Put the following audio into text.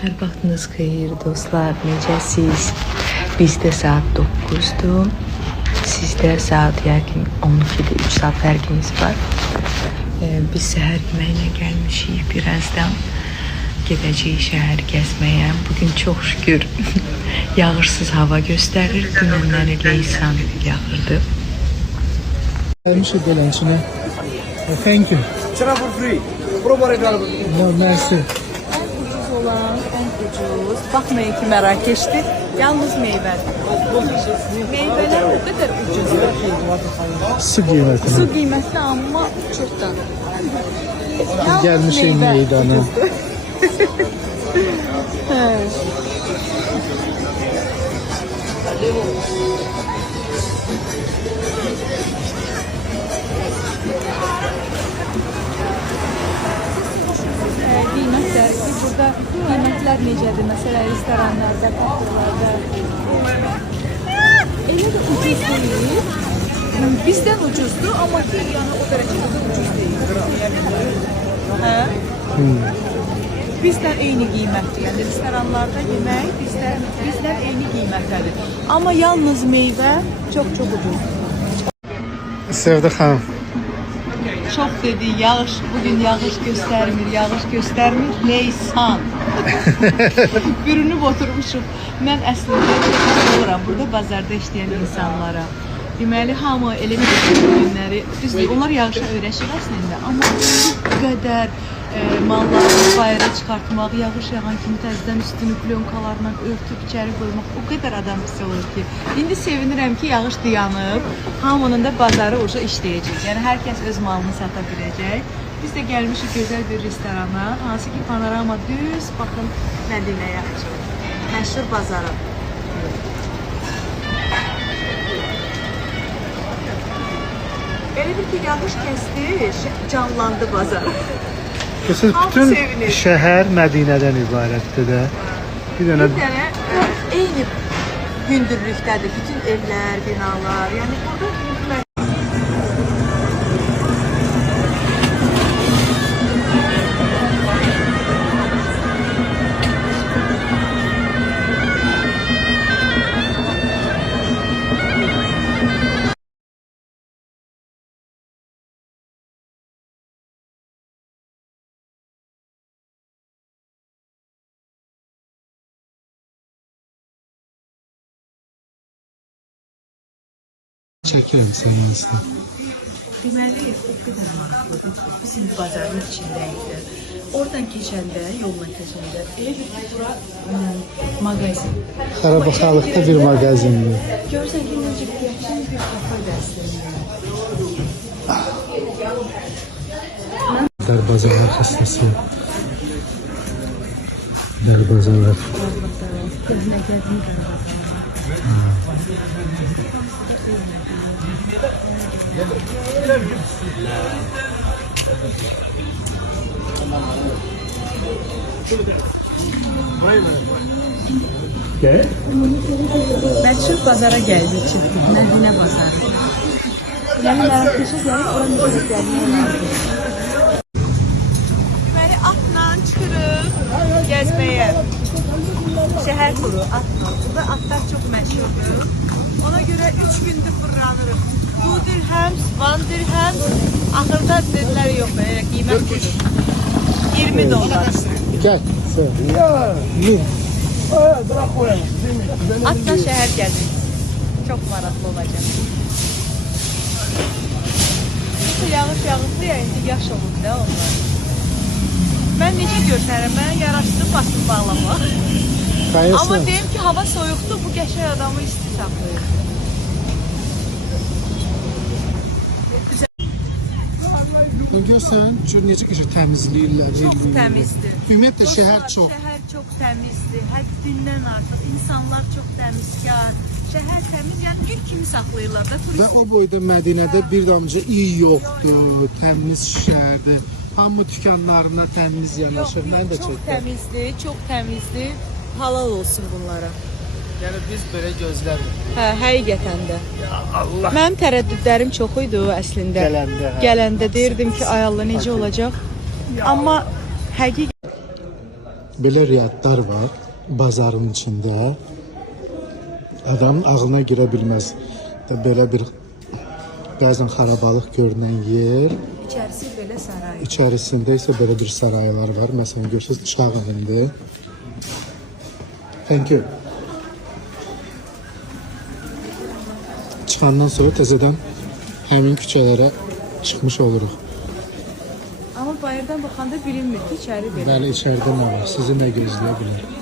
Hər vaxtınız xeyir dostlar, necəsiz? Bizdə saat 9-dur. Sizdə saat yəqin 12-dir, 3 saat fərqimiz var. Biz səhər yeməyinə gəlmişik. Birazdan gedəcəyik şəhər gəzməyə. Bugün çox şükür yağırsız hava göstərir. Dünənləri leysan yağırdı. Gəlmişik belənçinə. Thank you. Çara for free. Probar edelim. No, mersi. Olan en ucuz. Bakmayın ki Merakeş'ti. Yalnız meyvedir. Meyveler o kadar ucuz. Su qiymətini. Su qiymətli amma çoxdan. Gəlmişik meydana. Qiymətlər, burada qiymətlər necədir? Məsələn, restoranlarda, kafelarda. Elə də ucuz deyil. Bizdən ucuzdur, amma ki, yəni o dərəcədə ucuz deyil. Hə? Bizdən eyni qiymətdir. Yəni restoranlarda yemək bizdən eyni qiymətdədir. Amma yalnız meyvə çox-çox ucuzdur. Sevdə xanım. Çok dedi yağış, bugün yağış göstermir, leysan. Bürünüb oturmuşum. Mən əslində oluram burada bazarda işləyən insanlara. Deməli, hamı elə bir günləri, düzdür, onlar yağışa öyrəşir əslində. Amma bu qədər malları bayıra çıxartmaq, yağış yağan kimi təzədən üstünü plyonkalarla örtüb içəri qoymaq o qədər adam pis olur ki. İndi sevinirəm ki, yağış dayanıb, hamının da bazarı orada işləyəcək. Yəni, hər kəs öz malını sata biləcək. Biz də gəlmişik gözəl bir restorana, hansı ki, panorama düz, baxın, Mədinəyə açıq. Məşhur bazara. Elə bir ki, yağış kəsdi, canlandı bazar. Siz bütün şəhər Mədinədən ibarətdir də. Bir dənə eyni hündürlükdədir. Bütün evlər, binalar. Yəni burada hündürlüklər. çəkirəm sənin. Deməli, o qədər maraqlıdır. Bizim bazarın içindəydi. Oradan keçəndə, yolla keçəndə, elə bir ki, bura mağazin. Xarabaxalıqda bir mağazindir. Görürsən ki, necə bir yaxşın bir kafadır əslində. Dərbazarlar xəstəsi. Dərbazarlar. Köhnəkədin Gəl. Məşhur bazara gəldik, çıxdıq. Mədinə bazarı. Yəni, Mərakeşə gəlib, oranı gözlərini Deməli, atla çıxırıq gəzməyə. Şəhər turu, atla. Burada atlar çox məşhurdur. Ona görə 3 gündür fırlanırıq. 2 dirhəm, 1 dirhəm. Axırda dedilər, yox, qiymət budur. 20 dollar. Gəl. Min. Atla şəhər gəzir. Çox maraqlı olacaq. Yağış yağıbdı ya, indi yaş olub da onlar. Mən necə görsənirəm, mən yaraşdırıb basıb bağlamaq. Amma deyim ki, hava soyuqdur, bu qəşəng adamı isti saxlayır. Görsən, necə ki, təmizləyirlər. Çox təmizdir. Ümumiyyətlə, şəhər çox. Şəhər çox təmizdir, həddindən artıq. İnsanlar çox təmizkar. Şəhər təmiz, yəni gül kimi saxlayırlar da turist. Və o boyda Mədinədə bir damcı iyi yoxdur, təmiz şəhərdir. Hamı dükanlarına təmiz yanaşır. Mən də çox təmizdir, çox təmizdir. Halal olsun bunlara. Yəni biz belə gözləmirik. Hə, həqiqətən də. Allah. Mənim tərəddüdlərim çox idi əslində. Gələndə deyirdim ki, ay Allah necə olacaq? Amma həqiqətən belə riyadlar var bazarın içində. Adamın ağlına girə bilməz. Belə bir bəzən xarabalıq görünən yer. İçərisi belə saray. İçərisində isə belə bir saraylar var. Məsələn, görürsünüz, çağ evində. Thank you. Çıxandan sonra təzədən həmin küçələrə çıxmış oluruq. Amma bayırdan baxanda bilinmir ki, içəri belə. Bəli, içəridə nə var? Sizi nə gözləyə bilər?